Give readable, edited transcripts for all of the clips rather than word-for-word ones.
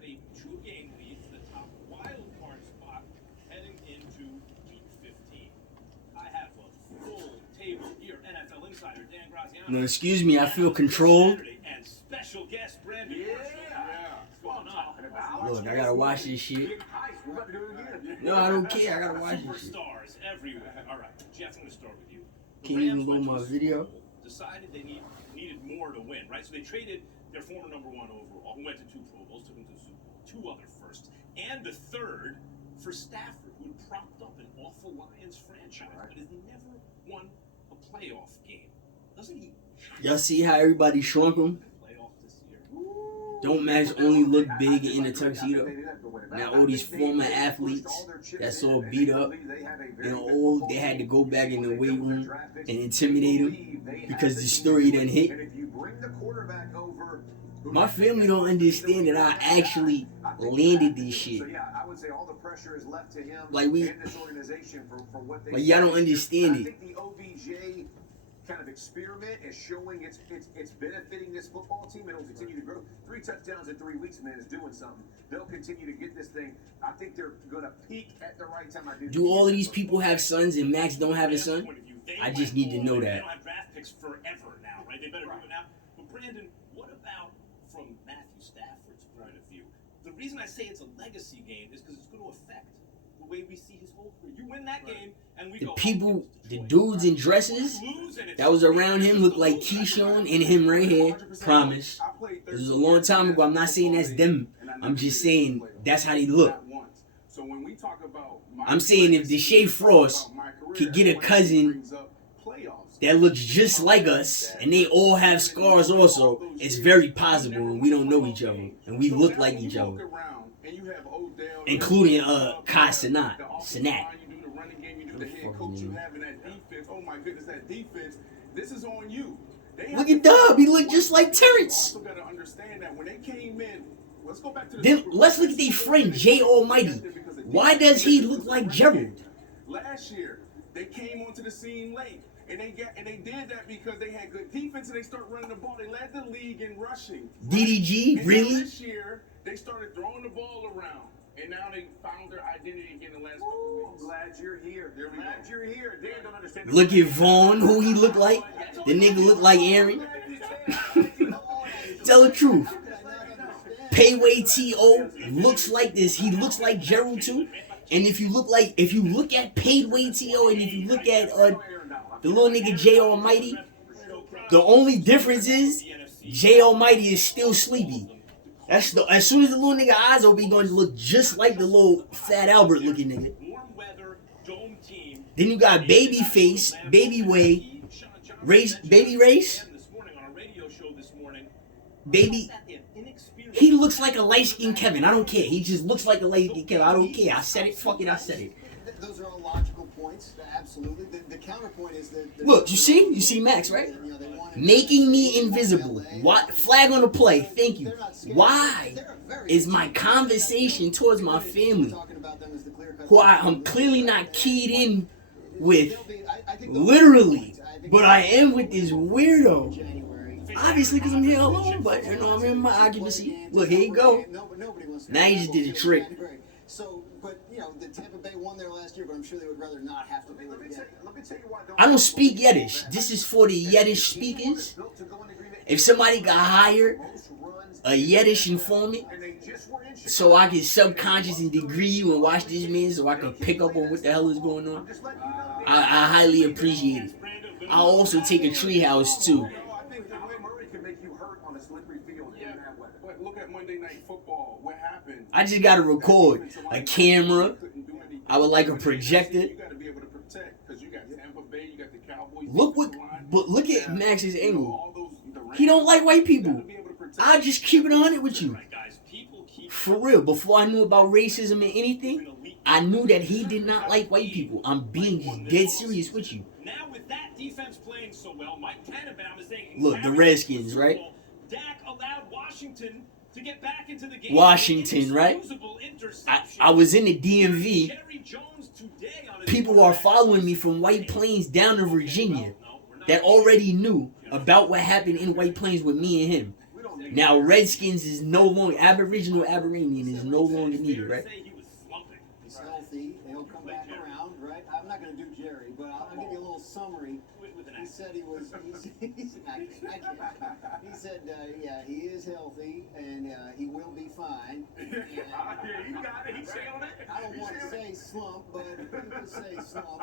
have a 2-game lead for the top wild card spot heading into Week 15. I have a full table here. NFL insider Dan Graziano. No, excuse me, I feel controlled. And special guest Brandon. Look, I gotta watch this shit. No, I don't care. I gotta watch this shit. Superstars everywhere. All right, Jeff, I'm gonna start with you. Can't even load my video. Decided they needed more to win, right? So they traded their former number 1 overall, who went to 2 Pro Bowls, took him to the Super Bowl, 2 other firsts, and the third for Stafford, who had propped up an awful Lions franchise, but has never won a playoff game. Doesn't he? Y'all see how everybody shrunk him? Playoff this year. Don't Max only look big in a tuxedo? Now all these former athletes that's all beat up and old, they had to go back in the weight room and intimidate him because the story didn't hit. My family don't understand that I actually landed this shit. Like y'all don't understand it. Kind of experiment is showing it's benefiting this football team, and it'll continue to grow. 3 touchdowns in 3 weeks, man, is doing something. They'll continue to get this thing. I think they're going to peak at the right time. Do all of these people have sons and Max don't have a son? I just need to know that. They don't have draft picks forever now, right? They better do it now. But Brandon, what about from Matthew Stafford's point of view? The reason I say it's a legacy game is because it's going to affect the way we see his whole career. You win that game, and we The go. people, the dudes in dresses that was around him look like Keyshawn and him right here. Promise. This was a long time ago. I'm not saying that's them. I'm just saying that's how they look. I'm saying if Deshae Frost could get a cousin that looks just like us, and they all have scars also, it's very possible, and we don't know each other, and we look like each other. Including Kai Cenat. Oh my goodness, that defense. This is on you. Look at Dub. He looked just like Terrence. Also got to understand that when they came in, let's go back to the Then let's look at their friend Jay Almighty. Why does he look like Gerald? Last year, they came onto the scene late. And they did that because they had good defense and they started running the ball. They led the league in rushing. DDG, and really? This year, they started throwing the ball around. And now they found their identity again in the last couple of weeks. Glad you're here. Glad you're here. Dan don't understand. Look at Vaughn, who he looked like. The nigga looked like Aaron. Tell the truth. Payway T.O. looks like this. He looks like Gerald too. And if you look at Payway T.O. and if you look at the little nigga Jay Almighty, the only difference is Jay Almighty is still sleepy. As soon as the little nigga eyes open, he going to look just like the little Fat Albert looking nigga. Then you got Babyface, Baby Way, Baby Race. Baby, he looks like a light-skinned Kevin. I don't care. He just looks like a light-skinned Kevin. I don't care. I said it. Fuck it. I said it. Those are all logical points. Absolutely. The counterpoint is that... Look, you see Max, right? Making me invisible. What flag on the play? Thank you. Why is my conversation towards my family, who I'm clearly not keyed in with, literally, but I am with this weirdo. Obviously, because I'm here alone, but you know I'm in my occupancy. Look, here you go. Now you just did a trick. So, but you know, the Tampa Bay won there last year, but I'm sure they would rather not have to do it again. I don't speak Yiddish. This is for the Yiddish speakers. If somebody got hired, a Yiddish informant, so I can subconsciously degree you and watch this man so I can pick up on what the hell is going on, I highly appreciate it. I'll also take a treehouse too. I just gotta record a camera. I would like a projector. Look at Max's angle. He don't like white people. I'll just keep it 100 with you. For real, before I knew about racism and anything, I knew that he did not like white people. I'm being just dead serious with you. Now with that defense playing so well, Mike Tannenbaum is saying, look, the Redskins, right? Dak allowed Washington to get back into the game. Washington, right? I was in the DMV. People are following me from White Plains down to Virginia that already knew about what happened in White Plains with me and him. Now Redskins is no longer Aboriginal Aberranian is no longer needed, right? He was slumping. He's healthy. He'll come back around, right? I'm not going to do Jerry, but I'll give you a little summary. With an He said he was. I can't. He said, yeah, he is healthy and he will be fine. And, Yeah, you got it. He sailed it. I don't want to say slump, but people say slump,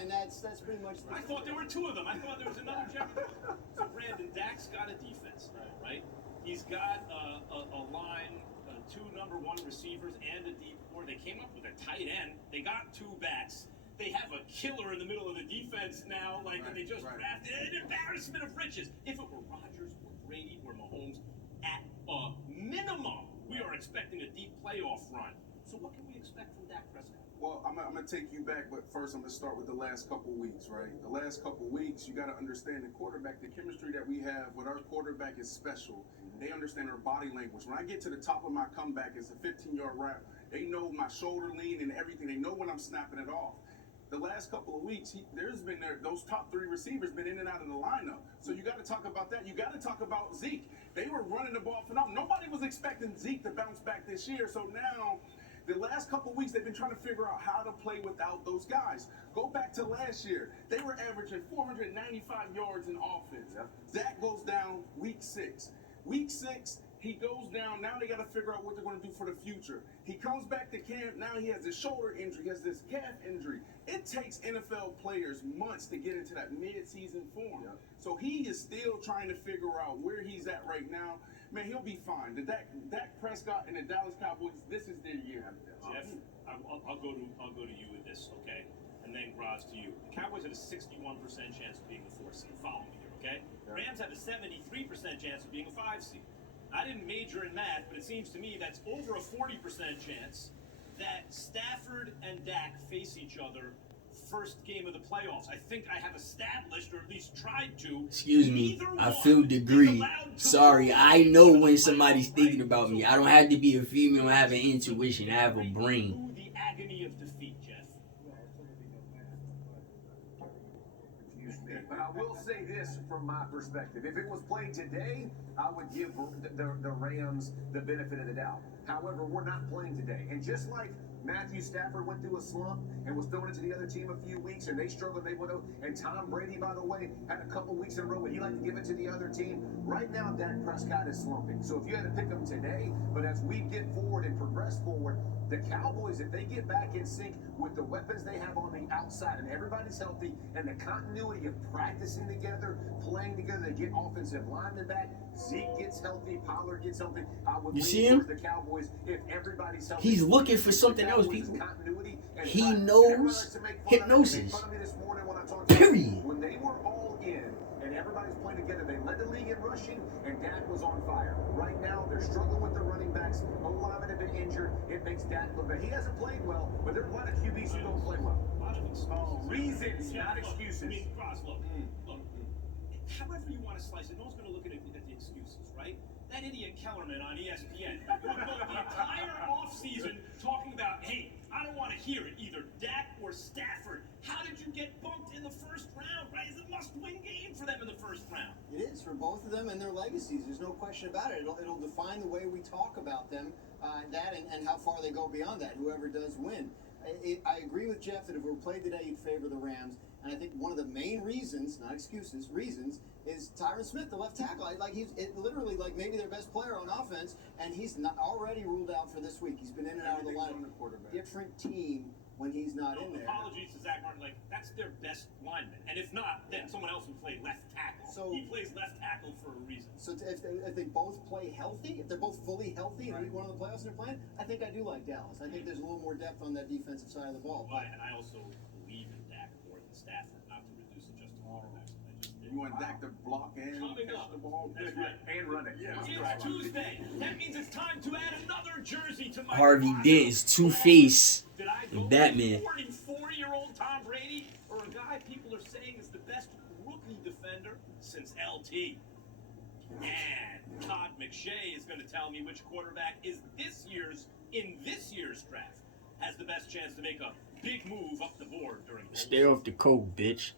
and that's pretty much. I thought there were two of them. I thought there was another Jeffrey. So Brandon, Dak's got a defense, right? He's got a line, two number one receivers and a deep four. They came up with a tight end. They got two backs. They have a killer in the middle of the defense now, that they just drafted. An embarrassment of riches. If it were Rodgers or Brady or Mahomes, at a minimum, we are expecting a deep playoff run. So what can we expect from Dak Prescott? Well, I'm going to take you back, but first I'm going to start with the last couple weeks, right? The last couple weeks, you got to understand the quarterback, the chemistry that we have with our quarterback is special. They understand our body language. When I get to the top of my comeback, it's a 15-yard route. They know my shoulder lean and everything. They know when I'm snapping it off. The last couple of weeks, those top three receivers been in and out of the lineup. So you got to talk about that. You got to talk about Zeke. They were running the ball phenomenal. Nobody was expecting Zeke to bounce back this year. So now, the last couple of weeks, they've been trying to figure out how to play without those guys. Go back to last year. They were averaging 495 yards in offense. Yep. Zach goes down week 6. Week 6, he goes down. Now they got to figure out what they're going to do for the future. He comes back to camp. Now he has this shoulder injury. He has this calf injury. It takes NFL players months to get into that mid-season form. Yep. So he is still trying to figure out where he's at right now. Man, he'll be fine. The Dak Prescott and the Dallas Cowboys, this is their year. Jeff, I'll go to you with this, okay? And then Graz to you. The Cowboys have a 61% chance of being the 4th seed. Follow me here, okay? Yeah. Rams have a 73% chance of being a 5 seed. I didn't major in math, but it seems to me that's over a 40% chance that Stafford and Dak face each other first game of the playoffs. I think I have established, or at least tried to. Excuse me, I feel degree. Sorry, I know when somebody's thinking about me. I don't have to be a female. I have an intuition. I have a brain. The agony of defeat, Jeff. But I will say this from my perspective. If it was played today, I would give the Rams the benefit of the doubt. However, we're not playing today. And just like Matthew Stafford went through a slump and was throwing it to the other team a few weeks, and they struggled, they went out. And Tom Brady, by the way, had a couple weeks in a row where he liked to give it to the other team. Right now, Dak Prescott is slumping. So if you had to pick him today, but as we get forward and progress forward, the Cowboys, if they get back in sync with the weapons they have on the outside and everybody's healthy and the continuity of practicing together, playing together, they get offensive linemen back, Zeke gets healthy, Pollard gets healthy. I would You lean see him? towards the Cowboys if everybody's healthy. He's looking for something else, Cowboys' people. continuity and He practice. knows Everybody likes to make fun of me. They hypnosis. made fun of me this morning when I talked to them. Period. When they were all in and everybody's playing together, they led the league in rushing, and Dak was on fire. Right now, they're struggling with the running backs. O-linemen have been injured. It makes Dak look bad. He hasn't played well, but there are a lot of QBs who don't play well. A lot of excuses. Reasons, Yeah, not look, excuses. I mean, Cross, look. However you want to slice it, no one's going to look at the excuses, right? That idiot Kellerman on ESPN would go the entire offseason talking about, hey, I don't want to hear it, either Dak or Stafford. How did you get bumped in the first round, right? It's a must-win game for them in the first round. It is for both of them and their legacies. There's no question about it. It'll define the way we talk about them, and how far they go beyond that. Whoever does win. I agree with Jeff that if it were played today, you'd favor the Rams. And I think one of the main reasons, not excuses, reasons, is Tyron Smith, the left tackle. He's literally like maybe their best player on offense, and he's not already ruled out for this week. He's been in and out of the Everything's lineup. on the quarterback. Different team when he's not in there. Apologies to Zach Martin, that's their best lineman. And if not, then someone else would play left tackle. So- he plays left tackle for a reason. So if they both play healthy, if they're both fully healthy in week one of the playoffs and they're playing, I think I do like Dallas. I think there's a little more depth on that defensive side of the ball. But, and I also believe in Dak more than Stafford, not to reduce it just to quarterbacks. You want Dak to block and Coming catch up. the ball? That's right. And run it. Yeah. It's Tuesday. That means it's time to add another jersey to my Harvey roster. Dent's Two-Face Did I go Batman. with 44-year-old Tom Brady or a guy people are saying is the best rookie defender since LT? And Todd McShay is going to tell me which quarterback is in this year's draft has the best chance to make a big move up the board during the Stay off the coke, bitch.